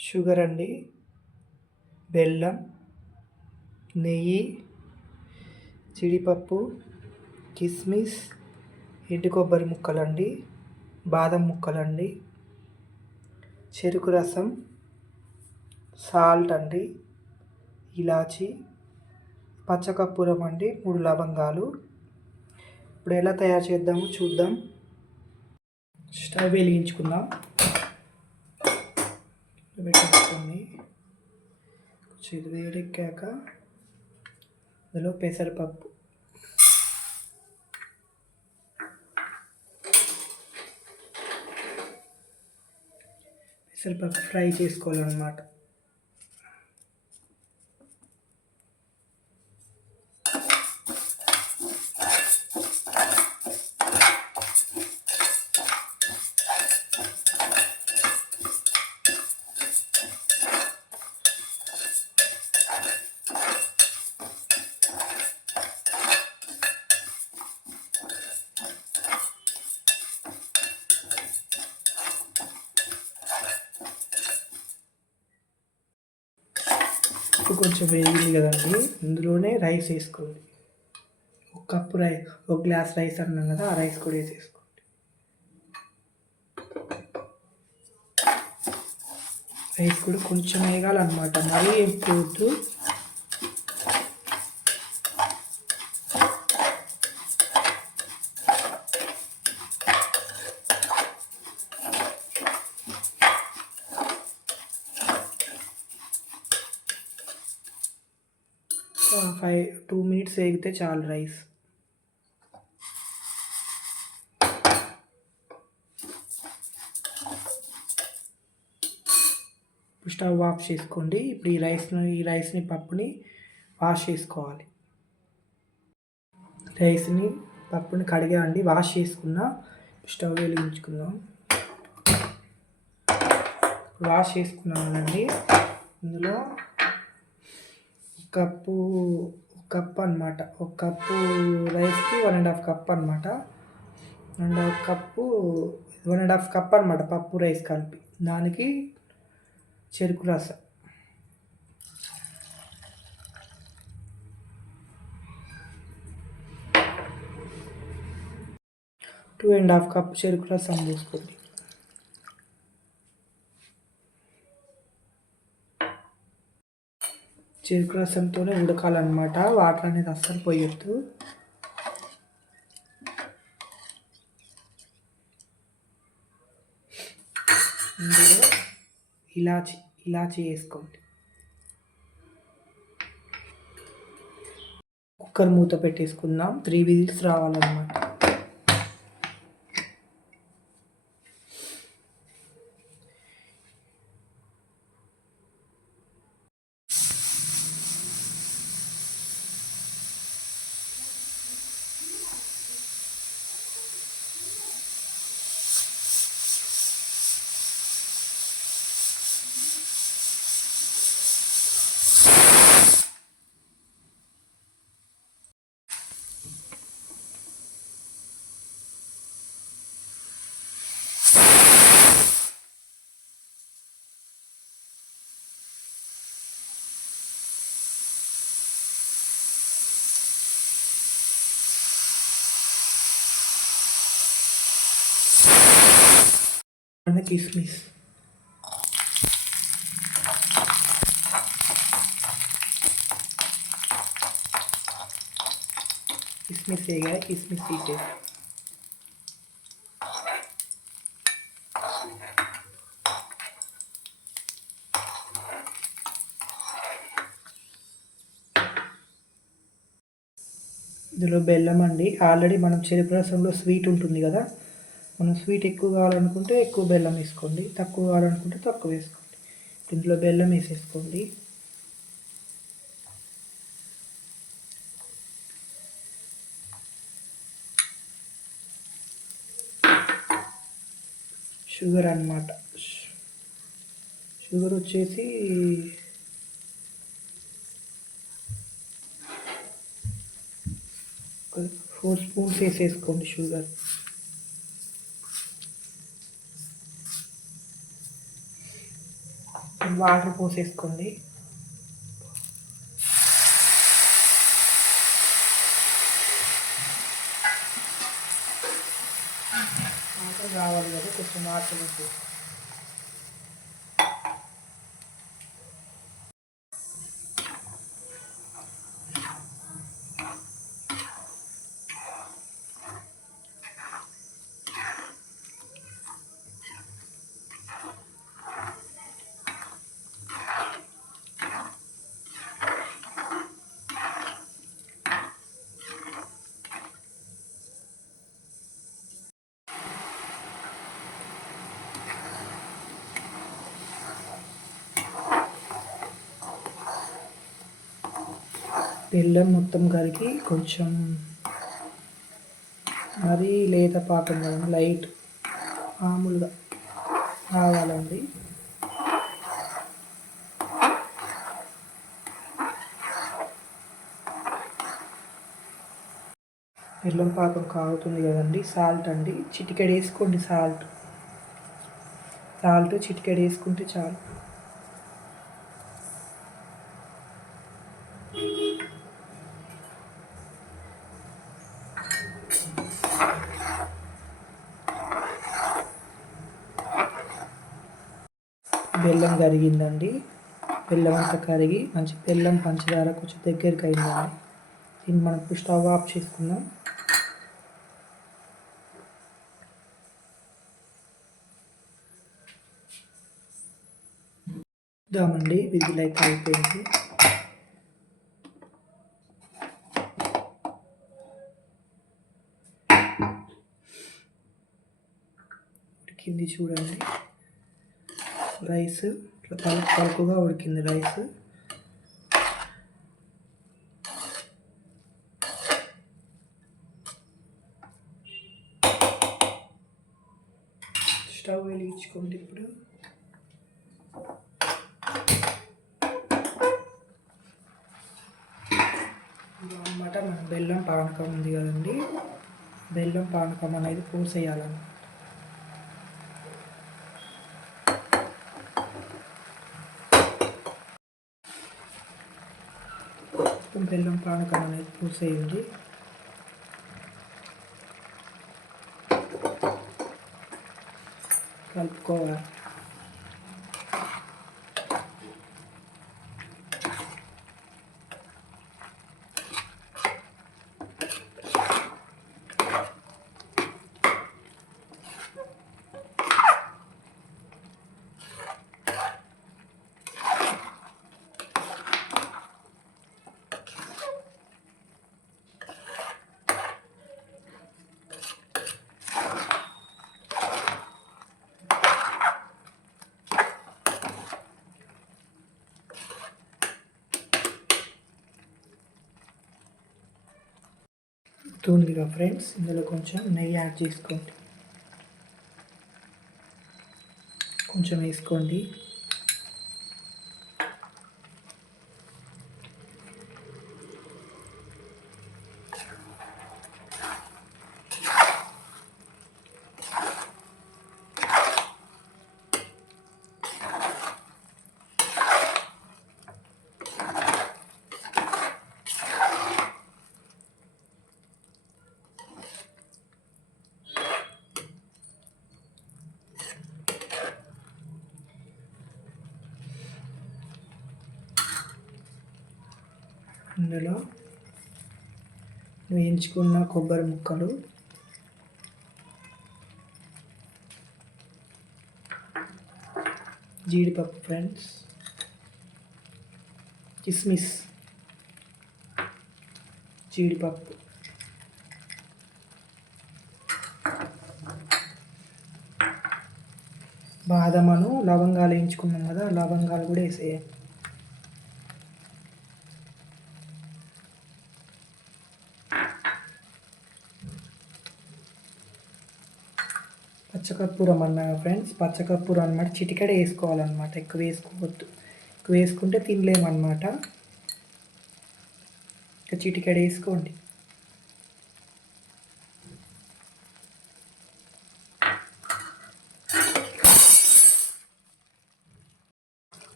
Sugar అండి బెల్లం నెయ్యి జీడిపప్పు కిస్మిస్ ఎండు కొబ్బరి ముక్కలండి బాదం ముక్కలండి చెరుకు రసం సాల్ట్ అండి ఇలాచి పచ్చకర్పూరం అండి మూడు లవంగాలు. ఇప్పుడు ఎలా తయారు చేద్దామో చూద్దాం. స్టవ్ వెలిగించుకుందాం పెట్టేసుకొని కొంచెం ఇది వేడెక్కాక అందులో పెసరపప్పు. పెసరపప్పు ఫ్రై చేసుకోవాలన్నమాట. కొంచెం వేగింది కదండి. ఇందులోనే రైస్ వేసుకోండి. ఒక కప్పు రైస్ ఒక గ్లాస్ రైస్ అన్నాం కదా ఆ రైస్ కూడా వేసేసుకోండి. రైస్ కూడా కొంచెం వేగాలన్నమాట. మరీ వేసుకోవద్దు ఫైవ్ టూ మినిట్స్ వేగితే చాలు రైస్. ఇప్పుడు స్టవ్ ఆఫ్ చేసుకోండి. ఇప్పుడు ఈ రైస్ని ఈ రైస్ని పప్పుని వాష్ చేసుకోవాలి. రైస్ని పప్పుని కడిగాండి వాష్ చేసుకున్న స్టవ్ వెలిగించుకుందాం. వాష్ చేసుకున్నాం అండి ఇందులో కప్పు కప్ అనమాట ఒక కప్పు రైస్కి వన్ అండ్ హాఫ్ కప్ అనమాట and half cup one and half cup అనమాట పప్పు రైస్ కలిపి. దానికి చెరుకు రసం. టూ అండ్ హాఫ్ కప్ చెరుకు రసం తీసుకోండి. చెరుకు రసంతోనే ఉడకాలన్నమాట. వాటర్ అనేది అస్సలు పోయొద్దు. ఇందులో ఇలాచి ఇలాచి వేసుకోండి. కుక్కర్ మూత పెట్టేసుకుందాం. త్రీ విజిల్స్ రావాలన్నమాట. కిస్మిస్ కిస్మిస్ వేగా కిస్మిస్ తీసే ఇందులో బెల్లం అండి. ఆల్రెడీ మనం చెరుకు రసంలో స్వీట్ ఉంటుంది కదా మనం స్వీట్ ఎక్కువ కావాలనుకుంటే ఎక్కువ బెల్లం వేసుకోండి తక్కువ కావాలనుకుంటే తక్కువ వేసుకోండి. దీంట్లో బెల్లం వేసేసుకోండి. షుగర్ అన్నమాట. షుగర్ వచ్చేసి ఫోర్ స్పూన్స్ వేసేసుకోండి షుగర్. వాటర్ పోసేసుకోండి. వాటర్ కావాలి కదా కొంచెం వాటర్ బెల్లం మొత్తం కరిగి కొంచెం మరీ లేత పాకం కాదు లైట్ మామూలుగా రావాలండి. బెల్లం పాకం కాగుతుంది కదండి సాల్ట్ అండి. చిటికెడు వేసుకోండి సాల్ట్. సాల్ట్ చిటికెడు వేసుకుంటే చాలు బెల్లం కరిగిందండి బెల్లం అంతా కరిగి మంచి బెల్లం పంచదార కొంచెం దగ్గరికి అయిందండి. దీన్ని మనం స్టవ్ ఆఫ్ చేసుకుందాం. దామండి విధులు అయితే అయిపోయింది. ఉడికింది చూడండి. రైస్ ఇట్లా పలుకు పలుకుగా ఉడికింది రైస్ స్టవ్ వెలిగించుకోండి ఇప్పుడు అన్నమాట మన బెల్లం పానకం ఉంది కదండి బెల్లం పానకం అనేది పోసేయాలన్నమాట బెల్లం పానకం అనేది పూసేయండి. కలుపుకోవాలి. ఉందిగా ఫ్రెండ్స్ ఇందులో కొంచెం నెయ్యి యాడ్ చేసుకోండి కొంచెం వేసుకోండి అందులో వేయించుకున్న కొబ్బరి ముక్కలు. జీడిపప్పు ఫ్రెండ్స్. కిస్మిస్. జీడిపప్పు. బాదమను లవంగాలు వేయించుకున్నాం కదా లవంగాలు కూడా వేసేయండి పచ్చకర్పూరం అన్నా ఫ్రెండ్స్ పచ్చకర్పూరం అనమాట చిటికెడ వేసుకోవాలన్నమాట. ఎక్కువ వేసుకోవద్దు. ఎక్కువ వేసుకుంటే తినలేమన్నమాట. ఇంకా చిటికెడ వేసుకోండి.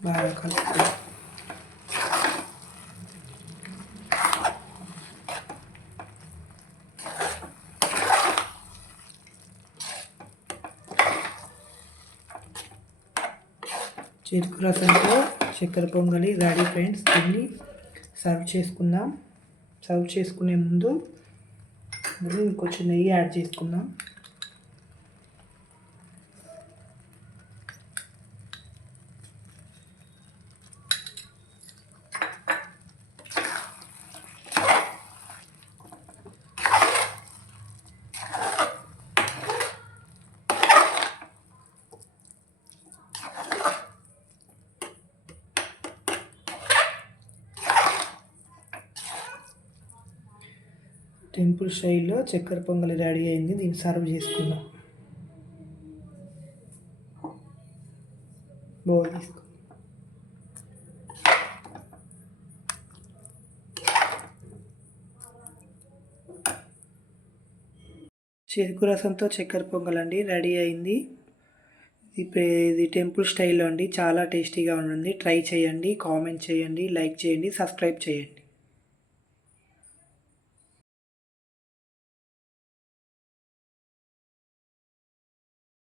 బాగా కలుపుకోండి. చెరుకు రసంతో చక్కెర పొంగలి రెడీ ఫ్రెండ్స్ దీన్ని సర్వ్ చేసుకుందాం. సర్వ్ చేసుకునే ముందు కొంచెం ఇంకొంచెం నెయ్యి యాడ్ చేసుకుందాం. టెంపుల్ స్టైల్లో చక్కెర పొంగలి రెడీ అయింది. దీన్ని సర్వ్ చేసుకుందాం. బౌల్ తీసుకుందాం. చెరుకు రసంతో చక్కెర పొంగల్ అండి రెడీ అయింది. ఇది ఇది టెంపుల్ స్టైల్లో అండి చాలా టేస్టీగా ఉంటుంది. ట్రై చేయండి కామెంట్ చేయండి లైక్ చేయండి సబ్స్క్రైబ్ చేయండి.